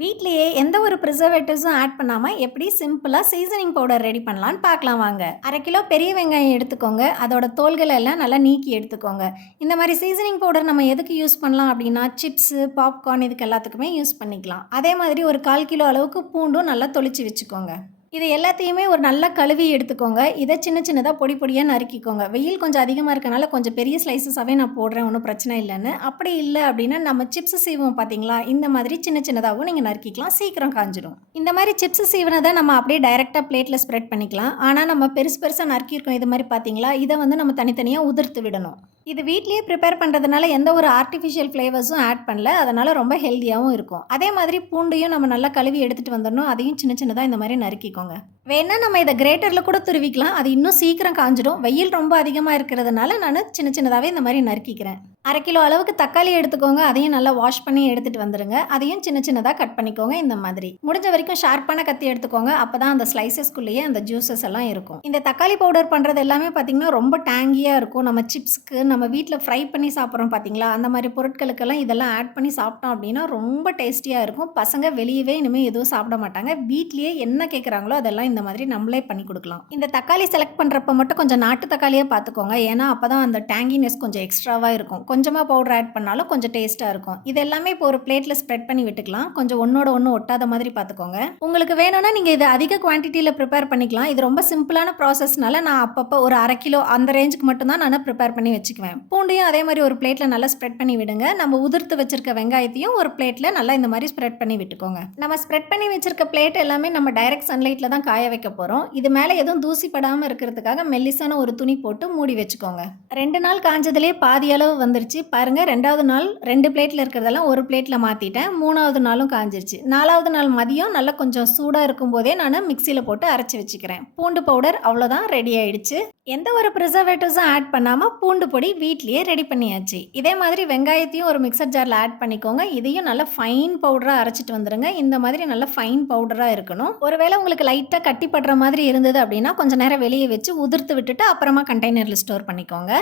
வீட்லயே எந்த ஒரு ப்ரிசர்வேட்டிவ்ஸும் ஆட் பண்ணாம எப்படி சிம்பிளா சீசனிங் பவுடர் ரெடி பண்ணலான்னு பார்க்கலாம் வாங்க. 1/2 கிலோ பெரிய வெங்காயம் எடுத்துக்கோங்க. அதோட தோல்கள எல்லாம் நல்லா நீக்கி எடுத்துக்கோங்க. இந்த மாரி சீசனிங் பவுடர் நம்ம எதுக்கு யூஸ் பண்ணலாம் அப்படின்னா, சிப்ஸு, பாப்கார்ன் இதுக்கு எல்லாத்துக்குமே யூஸ் பண்ணிக்கலாம். அதே மாதிரி ஒரு 1/4 கிலோ அளவுக்கு பூண்டும் நல்லா தொளிச்சு வச்சுக்கோங்க. இது எல்லாத்தையுமே ஒரு நல்லா கழுவி எடுத்துக்கோங்க. இத சின்ன சின்னதா பொடி பொடியா நறுக்கிக்கோங்க. வெயில் கொஞ்சம் அதிகமா இருக்கனால கொஞ்சம் பெரிய ஸ்லைஸஸாவே நான் போடுறேன். ஒண்ணும் பிரச்சனை இல்லன்னு. அப்படி இல்ல அப்படின்னா, நம்ம சிப்ஸ் சீவுவோம் பார்த்தீங்களா? இந்த மாதிரி சின்ன சின்னதாவும் நீங்க நறுக்கிக்கலாம். சீக்கிரம் காஞ்சிடும். இந்த மாரி சிப்ஸ் சீவுனத நம்ம அப்படியே டைரக்ட்டா பிளேட்ல ஸ்ப்ரெட் பண்ணிக்கலாம். ஆனா, நம்ம பெருசு பெருசா நறுக்கியிருக்கோம் இது மாரி பார்த்தீங்களா? இத வந்து நம்ம தனித்தனியா உதிர்த்து விடணும். இது வீட்லயே ப்ரிப்பேர் பண்றதுனால எந்த ஒரு ஆர்ட்டிஃபிஷியல் ஃப்ளேவர்ஸும் ஆட் பண்ணல. அதனால ரொம்ப ஹெல்தியாவும் இருக்கும். அதே மாதிரி பூண்டையும் நம்ம நல்லா கழுவி எடுத்துட்டு வந்துடணும். அதையும் சின்ன சின்னதா இந்த மாரி நறுக்கிக்கோங்க. வேணா நம்ம இத கிரேட்டர்ல கூட துருவிக்கலாம். அது இன்னும் சீக்கிரம் காஞ்சிடும். வெயில் ரொம்ப அதிகமா இருக்கிறதுனால நானு சின்ன சின்னதாவே இந்த மாரி நறுக்கிக்கிறேன். 1/2 கிலோ அளவுக்கு தக்காளி எடுத்துக்கோங்க. அதையும் நல்லா வாஷ் பண்ணி எடுத்துட்டு வந்துருங்க. அதையும் சின்ன சின்னதா கட் பண்ணிக்கோங்க இந்த மாதிரி. முடிஞ்ச வரைக்கும் ஷார்ப்பான கத்தி எடுத்துக்கோங்க. அப்பதான் அந்த ஸ்லைசஸ்க்குள்ளேயே அந்த ஜூஸஸ் எல்லாம் இருக்கும். இந்த தக்காளி பவுடர் பண்றது எல்லாமே பார்த்தீங்கன்னா, ரொம்ப டேங்கியா இருக்கும். நம்ம சிப்ஸ்க்கு நம்ம வீட்ல ஃப்ரை பண்ணி சாப்பிடுறோம் பார்த்தீங்களா? அந்த மாரி பொருட்களுக்கெல்லாம் இதெல்லாம் ஆட் பண்ணி சாப்பிட்டோம் அப்படின்னா, ரொம்ப டேஸ்டியா இருக்கும். பசங்க வெளியவே இனிமே எதுவும் சாப்பிட மாட்டாங்க. வீட்லயே என்ன கேட்குறாங்களோ அதெல்லாம் இந்த மாதிரி நம்மளே பண்ணி குடுக்கலாம். இந்த தக்காளி செலக்ட் பண்றப்ப மட்டும் கொஞ்சம் நாட்டு தக்காளியா பார்த்துக்கோங்க. ஏன்னா, அப்பதான் அந்த டேங்கினஸ் கொஞ்சம் எக்ஸ்ட்ராவா இருக்கும். கொஞ்சமா பவுடர் ஆட் பண்ணாலும் கொஞ்சம் டேஸ்ட்டா இருக்கும். இது எல்லாமே இப்போ ஒரு பிளேட்ல ஸ்ப்ரெட் பண்ணி விட்டுக்கலாம். கொஞ்சம் ஒண்ணோட ஒண்ணு ஒட்டாத மாதிரி பார்த்துக்கோங்க. உங்களுக்கு வேணும்னா நீங்க இத அதிக குவான்டிட்டில ப்ரிப்பேர் பண்ணிக்கலாம். இது ரொம்ப சிம்பிளான ப்ராசஸ்னால நான் அப்பப்போ ஒரு 1/2 கிலோ அந்த ரேஞ்சுக்கு மட்டும் தான் நானு ப்ரிப்பேர் பண்ணி வச்சுக்குவேன். பூண்டையும் அதே மாதிரி ஒரு பிளேட்ல நல்லா ஸ்ப்ரெட் பண்ணி விடுங்க. நம்ம உதிர்த்து வச்சிருக்க வெங்காயத்தையும் ஒரு பிளேட்ல நல்லா இந்த மாதிரி ஸ்ப்ரெட் பண்ணி விட்டுக்கோங்க. நம்ம ஸ்ப்ரெட் பண்ணி வச்சிருக்க பிளேட் எல்லாமே நம்ம டைரக்ட் சன்லைட்ல தான் காய வைக்க போறோம். இது மேல எதுவும் தூசி படாம இருக்கிறதுக்காக மெல்லிசான ஒரு துணி போட்டு மூடி வச்சுக்கோங்க. 2 நாள் காஞ்சதுலயே பாதி அளவு வந்துருச்சு. பாருங்க 2வது நாள் 2 பிளேட்ல இருக்கிறதெல்லாம் ஒரு பிளேட்ல மாத்திட்டேன். 3வது நாளும் காஞ்சிருச்சு. 4வது நாள் மதியம் நல்லா கொஞ்சம் சூடா இருக்கும்போதே நானு மிக்ஸில போட்டு அரைச்சு வச்சுக்கிறேன். பூண்டு பவுடர் அவ்வளோதான் ரெடி ஆயிடுச்சு. எந்த ஒரு ப்ரிசர்வேட்டிவ்ஸும் ஆட் பண்ணாம பூண்டு பொடி வீட்லயே ரெடி பண்ணியாச்சு. இதே மாதிரி வெங்காயத்தையும் ஒரு மிக்சர் ஜார்ல ஆட் பண்ணிக்கோங்க. இதையும் நல்லா ஃபைன் பவுடரா அரைச்சிட்டு வந்துருங்க. இந்த மாதிரி நல்லா ஃபைன் பவுடரா இருக்கணும். ஒருவேளை உங்களுக்கு லைட்டா கட்டி படுற மாதிரி இருந்தது அப்படின்னா கொஞ்சம் நேரம் வெளியே வச்சு உதிர்த்து விட்டுட்டு அப்புறமா கண்டெய்னர்ல ஸ்டோர் பண்ணிக்கோங்க.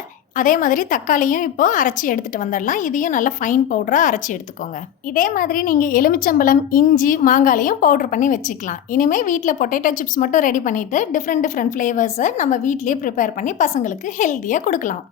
அதே மாதிரி தக்காளியும் இப்போ அரைச்சி எடுத்துட்டு வந்துடலாம். இதையும் நல்லா ஃபைன் பவுடரா அரைச்சி எடுத்துக்கோங்க. இதே மாதிரி நீங்க எலுமிச்சம்பழம், இஞ்சி, மாங்காயையும் பவுடர் பண்ணி வச்சுக்கலாம். இனிமே வீட்ல பொட்டேட்டோ சிப்ஸ் மட்டும் ரெடி பண்ணிட்டு டிஃப்ரெண்ட் ஃப்ளேவர்ஸை நம்ம வீட்லயே ப்ரிப்பேர் பண்ணி பசங்களுக்கு ஹெல்த்தியா கொடுக்கலாம்.